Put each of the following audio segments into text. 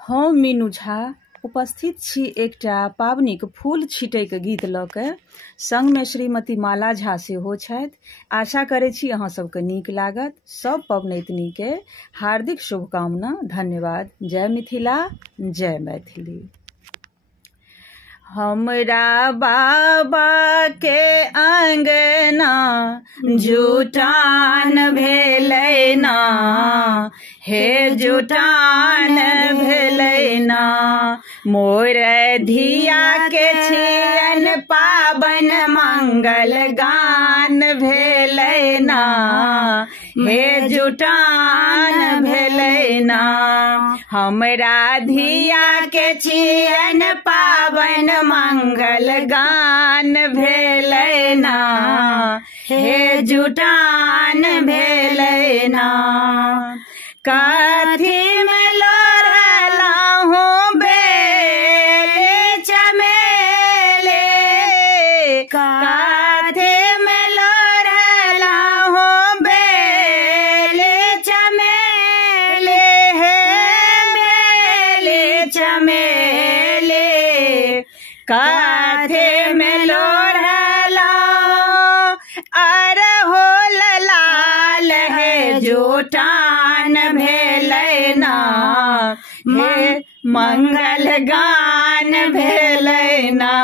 हम मीनू झा उपस्थित छी एकटा पाबनिक फूल छिटैक गीत लऽ कऽ। संगमे श्रीमती माला झा सेहो छथि। आशा करै छी अहाँ सबके नीक लागत। सब पबनैतनीके हार्दिक शुभकामना। धन्यवाद। जय मिथिला, जय मैथिली। हमरा बाबा के अंगना जुटान भेलै ना, हे जुटान भेलै ना। मोर धिया के छियन पाबन मंगल गान भेलै ना, हे जुटान भेलै ना। हमरा धिया के छियन पाबन मंगल गान भेलै ना, हे जुटान भेलै ना। कथी में लोढ़लहु बेली चमेली, कथी में लोढ़लहु बेली चमेली, हे बेली चमेली। कथी में लोढ़लहु अरहुल लाल, हे जुटान भेलै ना, हे मंगल गान भेलै ना।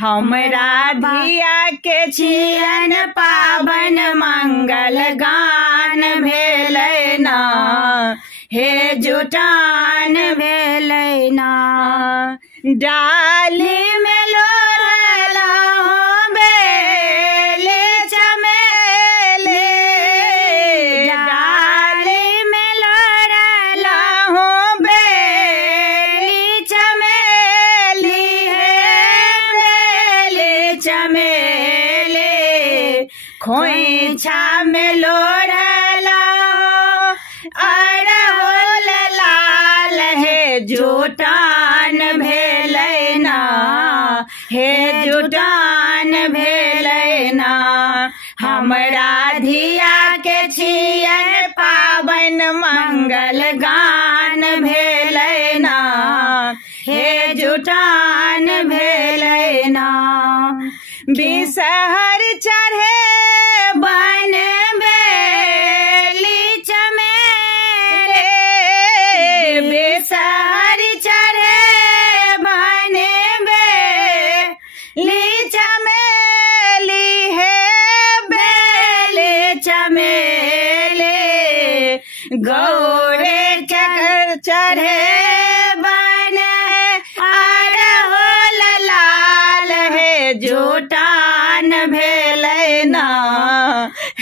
हमरा धिया के छियन पाबन मंगल गान भेलै ना, हे जुटान भेलै ना। डाली में लोढ़लहु बेली चमेली, डाली में लोढ़लहु बेली चमेली, हे बेली चमेली। खोइछा में लोढ़लहु अरहुल लाल, हे जुटान भेलै ना, हे जुटान भेलै ना। हमरा धिया के छियन पाबन मंगल गान भेलै ना, हे जुटान भेलै ना। बिषहर चढ़े बन बेली चमेली, बिषहर चढ़े बन बेली चमेली, हे बेली चमेली। गौरे चढ़े बन अरहुल लाल, हे जुटान भेलै ना,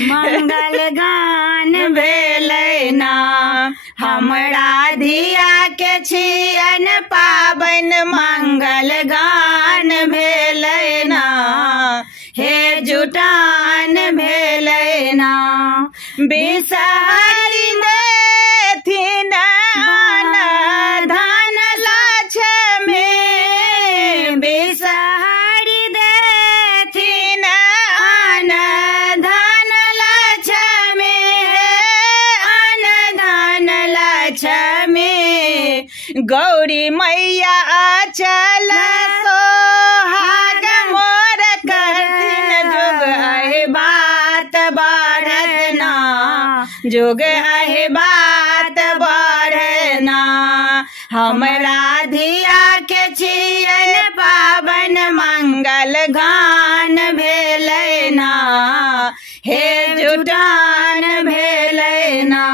मंगल गान भेलै ना। हमरा धिया के छियन पाबन मंगल गान भेलै ना, हे जुटान भेलै ना। बिषहरी देथिन अन्न धन लक्ष्मी, बिषहरी देथिन अन्न धन लक्ष्मी, अन्न धन लक्ष्मी। गौरी मैया अचल सोहाग मोर करथिन, जुग अहि बात बढ़त ना, जुग अहि बात बढ़े ना। हमरा धिया के छियन पाबन मंगल गान भेलै ना, हे जुटान भेलै ना।